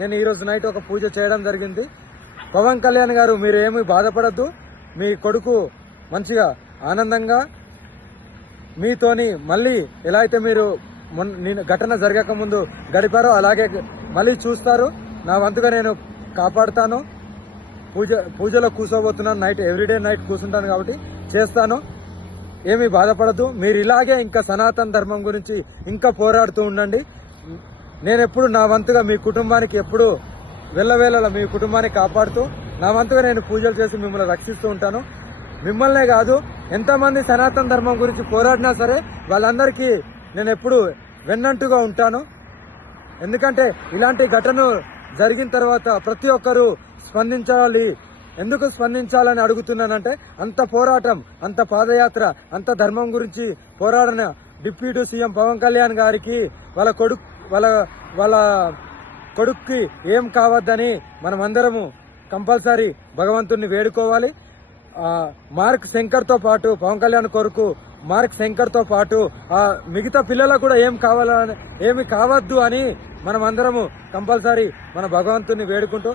నేను ఈరోజు నైట్ ఒక పూజ చేయడం జరిగింది. పవన్ కళ్యాణ్ గారు, మీరు ఏమీ బాధపడద్దు. మీ కొడుకు మంచిగా ఆనందంగా మీతోని మళ్ళీ ఎలా అయితే మీరు ఘటన జరగక ముందు గడిపారో అలాగే మళ్ళీ చూస్తారు. నా వంతుగా నేను కాపాడుతాను. పూజలో కూర్చోబోతున్నాను. నైట్ ఎవ్రీడే నైట్ కూర్చుంటాను కాబట్టి చేస్తాను. ఏమీ బాధపడద్దు. మీరు ఇలాగే ఇంకా సనాతన ధర్మం గురించి ఇంకా పోరాడుతూ ఉండండి. నేను ఎప్పుడు నా వంతుగా మీ కుటుంబానికి ఎప్పుడు వెళ్ళవేళలా మీ కుటుంబాన్ని కాపాడుతూ నా వంతుగా నేను పూజలు చేసి మిమ్మల్ని రక్షిస్తూ ఉంటాను. మిమ్మల్నే కాదు, ఎంతమంది సనాతన ధర్మం గురించి పోరాడినా సరే వాళ్ళందరికీ నేను ఎప్పుడు వెన్నంటుగా ఉంటాను. ఎందుకంటే ఇలాంటి ఘటన జరిగిన తర్వాత ప్రతి ఒక్కరూ స్పందించాలి. ఎందుకు స్పందించాలని అడుగుతున్నానంటే, అంత పోరాటం, అంత పాదయాత్ర, అంత ధర్మం గురించి పోరాడిన డిప్యూటీ సీఎం పవన్ కళ్యాణ్ గారికి వాళ్ళ కొడుక్కి ఏం కావద్దని మనమందరము కంపల్సరీ భగవంతుణ్ణి వేడుకోవాలి. మార్క్ శంకర్తో పాటు పవన్ కళ్యాణ్ కొరకు మార్క్ శంకర్తో పాటు మిగతా పిల్లలకు కూడా ఏమి కావద్దు అని మనమందరము కంపల్సరీ మన భగవంతుని వేడుకుంటూ